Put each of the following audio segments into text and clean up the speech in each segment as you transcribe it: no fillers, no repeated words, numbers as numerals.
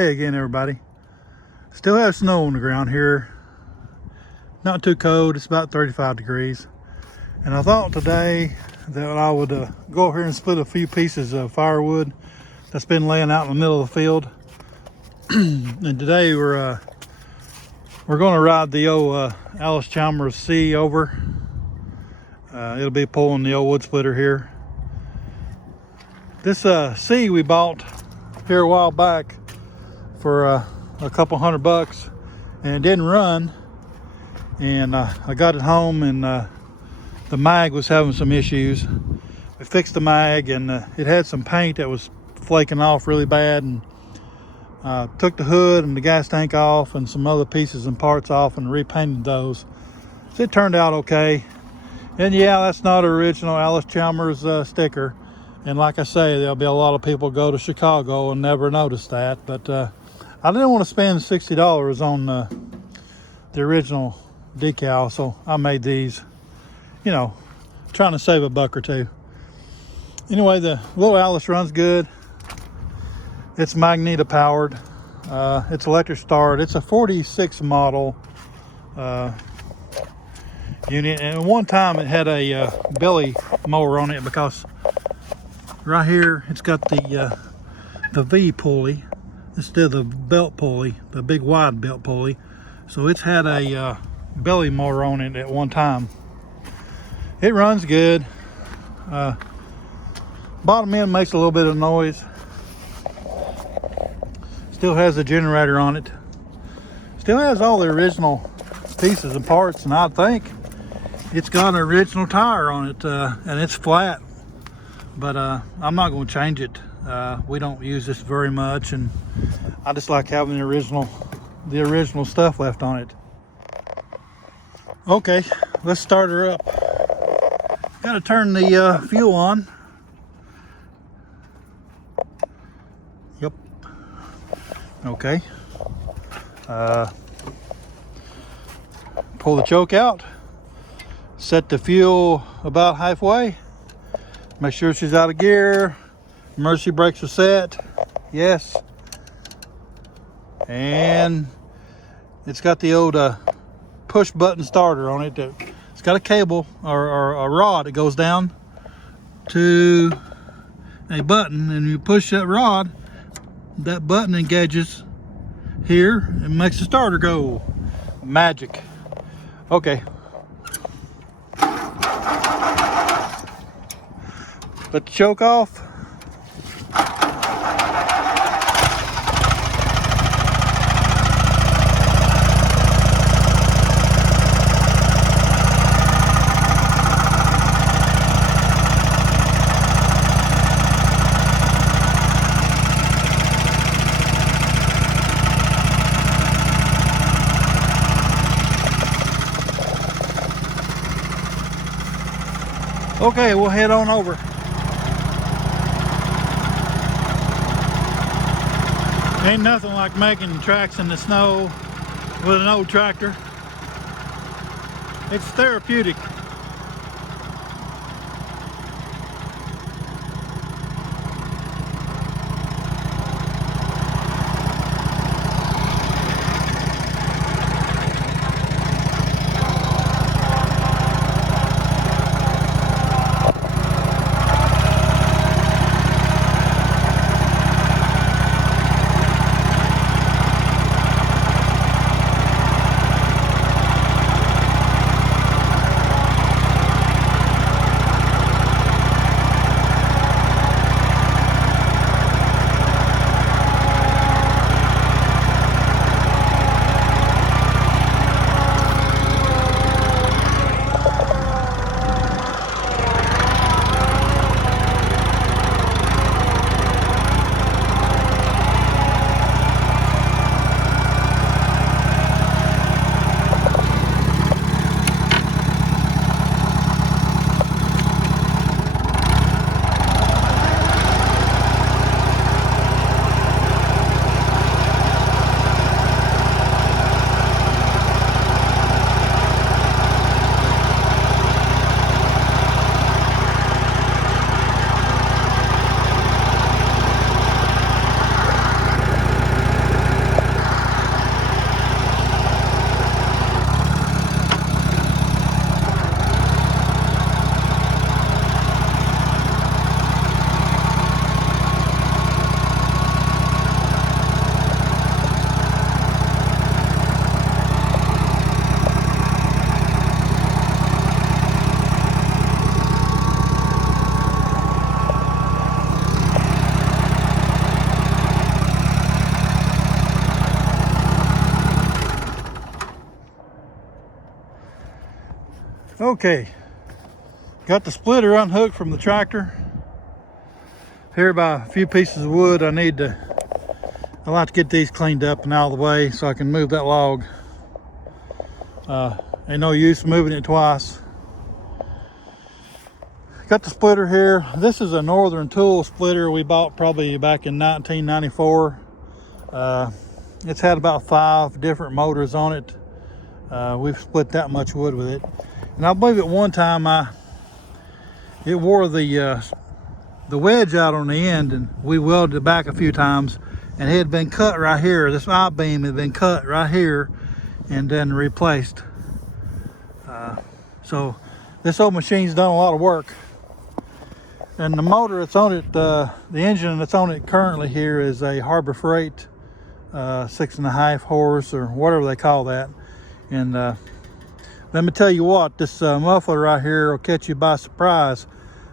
Hey again, everybody. Still have snow on the ground here. Not too cold, it's about 35 degrees. And I thought today that I would go over here and split a few pieces of firewood that's been laying out in the middle of the field. And today we're going to ride the old Alice Chalmers C over. It'll be pulling the old wood splitter here. This C we bought here a while back for a couple $100, and it didn't run. And I got it home, and the mag was having some issues. We fixed the mag, and it had some paint that was flaking off really bad, and took the hood and the gas tank off and some other pieces and parts off and repainted those. So it turned out okay. And yeah, that's not an original Alice Chalmers sticker. And like I say, there'll be a lot of people go to Chicago and never notice that. But I didn't want to spend $60 on the original decal, so I made these, you know, trying to save a buck or two. Anyway, the little Alice runs good. It's magneto powered. It's electric start. It's a 46 model unit, and one time it had a belly mower on it, because right here it's got the V pulley instead of the belt pulley, the big wide belt pulley. So it's had a belly mower on it at one time. It runs good. Bottom end makes a little bit of noise. Still has a generator on it. Still has all the original pieces and parts, and I think it's got an original tire on it, and it's flat. But I'm not going to change it. We don't use this very much, and I just like having the original stuff left on it. Okay, let's start her up. Got to turn the fuel on. Yep. Okay. Pull the choke out. Set the fuel about halfway. Make sure she's out of gear. Emergency brakes are set. Yes. And it's got the old push button starter on it. It's got a cable or a rod that goes down to a button, and you push that rod, that button engages here and makes the starter go. Magic. Okay. Let the choke off. Okay, we'll head on over. Ain't nothing like making tracks in the snow with an old tractor. It's therapeutic. Okay, got the splitter unhooked from the tractor. Here by a few pieces of wood. I like to get these cleaned up and out of the way so I can move that log. Ain't no use moving it twice. Got the splitter here. This is a Northern Tool splitter we bought probably back in 1994. It's had about 5 different motors on it. We've split that much wood with it. And I believe at one time it wore the wedge out on the end, and we welded it back a few times, and it had been cut right here. This I-beam had been cut right here and then replaced. So this old machine's done a lot of work. And the motor that's on it, the engine that's on it currently here is a Harbor Freight 6.5 horse or whatever they call that. And let me tell you what, this muffler right here will catch you by surprise.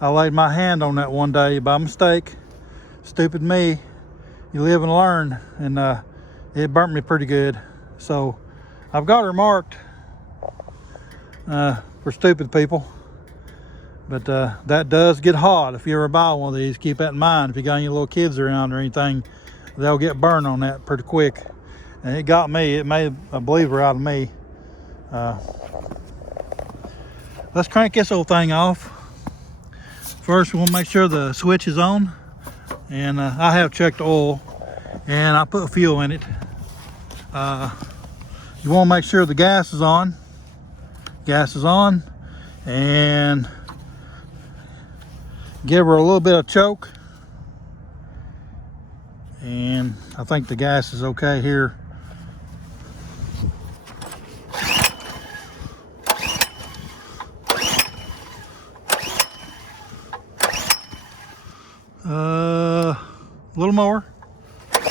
I laid my hand on that one day by mistake. Stupid me. You live and learn. And it burnt me pretty good. So I've got her marked for stupid people. But that does get hot. If you ever buy one of these, keep that in mind. If you got any little kids around or anything, they'll get burned on that pretty quick. And it got me. It made a believer out of me. Let's crank this old thing off. First, we want to make sure the switch is on. And I have checked the oil. And I put fuel in it. You want to make sure the gas is on. Gas is on. And give her a little bit of choke, and I think the gas is okay here. A little more. There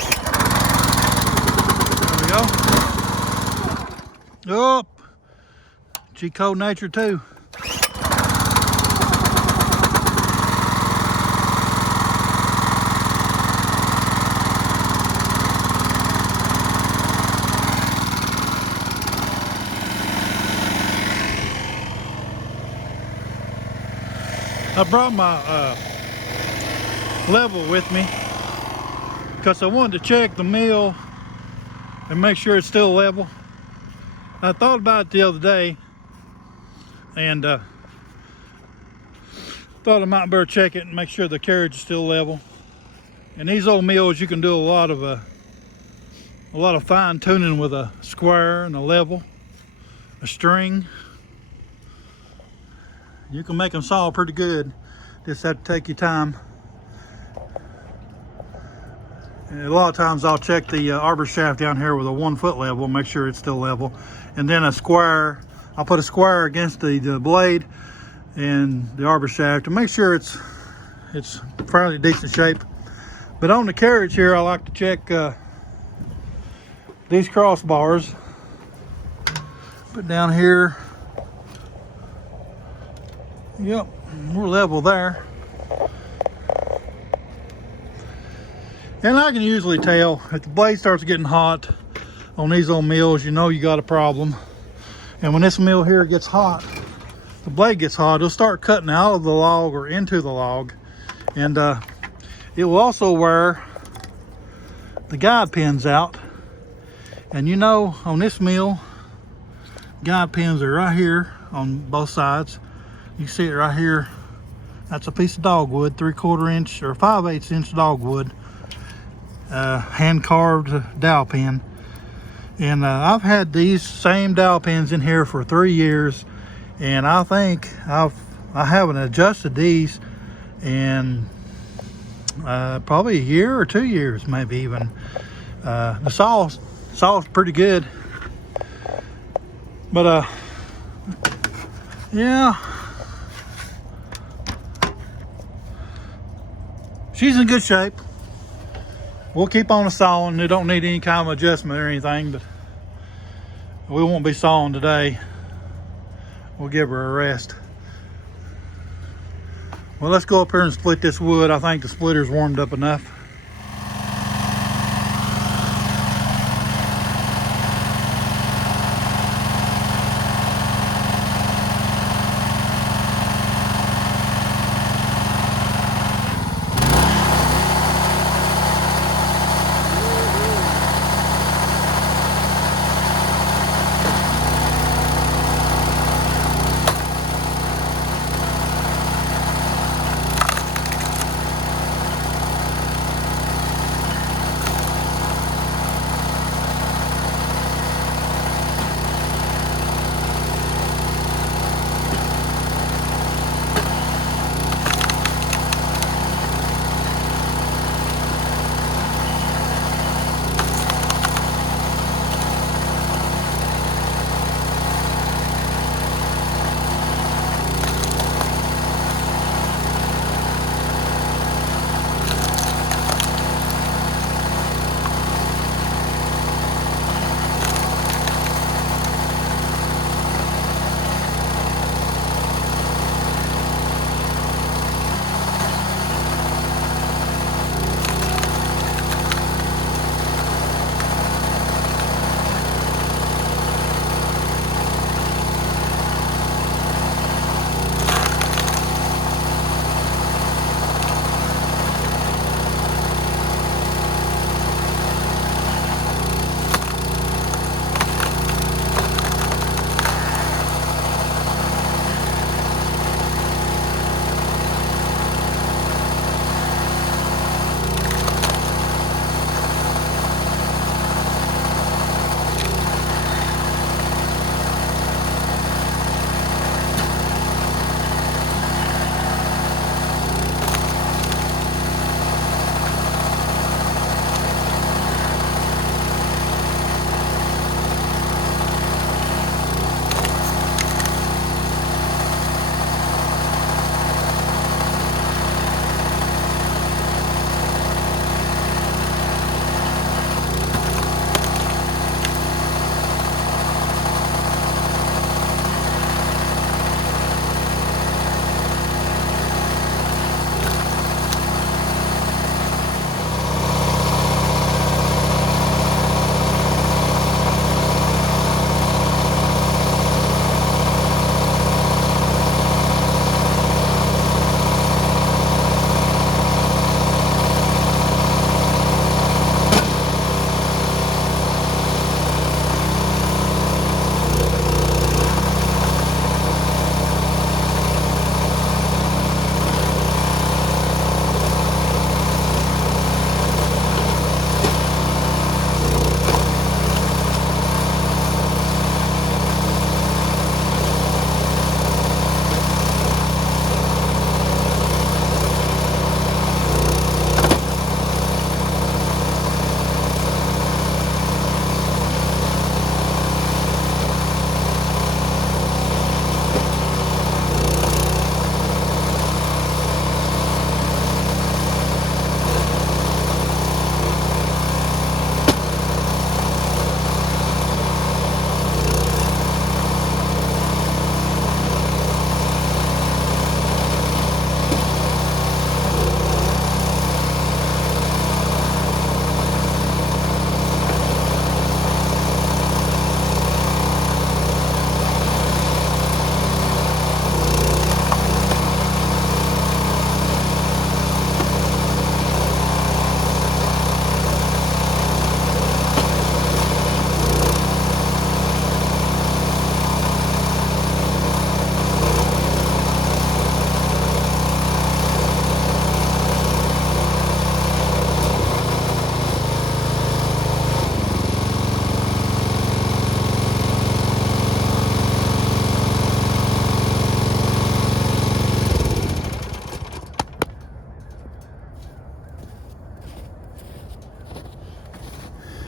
we go. Oh, G-code nature too. I brought my level with me because I wanted to check the mill and make sure it's still level. I thought about it the other day and thought I might better check it and make sure the carriage is still level. And these old mills, you can do a lot of fine tuning with a square and a level, a string. You can make them saw pretty good. Just have to take your time. And a lot of times I'll check the arbor shaft down here with a 1 foot level, make sure it's still level. And then a square, I'll put a square against the blade and the arbor shaft to make sure it's fairly decent shape. But on the carriage here, I like to check these crossbars. Put down here. Yep, we're level there. And I can usually tell if the blade starts getting hot on these old mills, you know you got a problem. And when this mill here gets hot, the blade gets hot, it'll start cutting out of the log or into the log. And it will also wear the guide pins out. And you know, on this mill, guide pins are right here on both sides. You see it right here. That's a piece of dogwood, 3/4 inch or 5/8 inch dogwood, hand carved dowel pin. And I've had these same dowel pins in here for 3 years, and I think I haven't adjusted these in probably a year or 2 years, maybe even. The saw's pretty good, but yeah. She's in good shape. We'll keep on sawing. It don't need any kind of adjustment or anything, but we won't be sawing today. We'll give her a rest. Well, let's go up here and split this wood. I think the splitter's warmed up enough.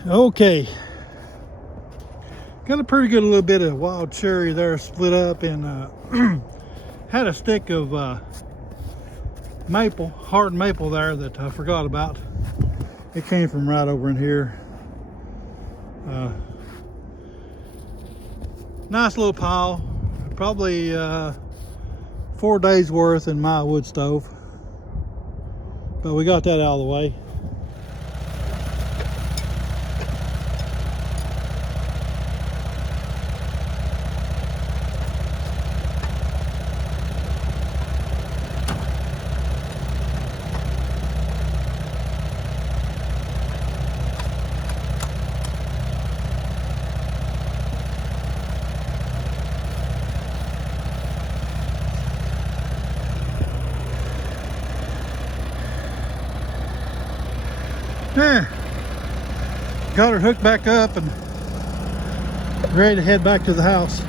Okay, got a pretty good little bit of wild cherry there split up, and had a stick of maple, hard maple there that I forgot about. It came from right over in here. Nice little pile, probably 4 days worth in my wood stove, but we got that out of the way. Yeah, got her hooked back up and ready to head back to the house.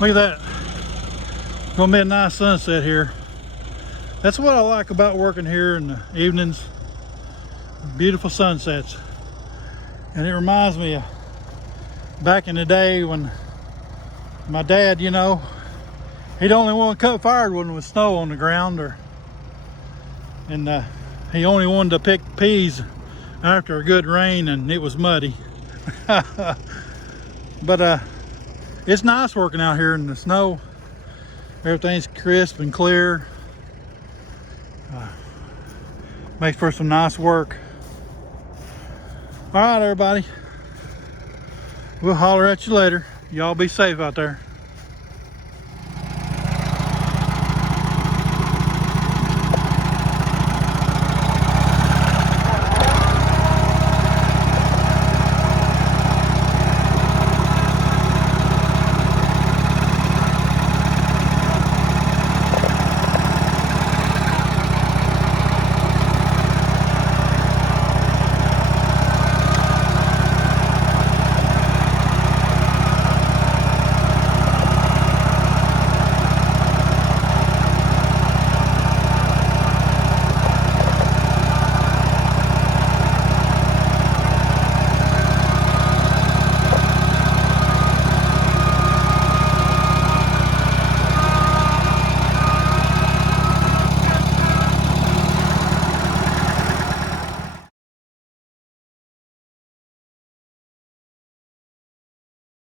Look at that. Gonna be a nice sunset here. That's what I like about working here in the evenings. Beautiful sunsets. And it reminds me of back in the day when my dad, you know, he'd only want to cut firewood when there was snow on the ground, and he only wanted to pick peas after a good rain and it was muddy. But it's nice working out here in the snow. Everything's crisp and clear. Makes for some nice work. All right, everybody. We'll holler at you later. Y'all be safe out there.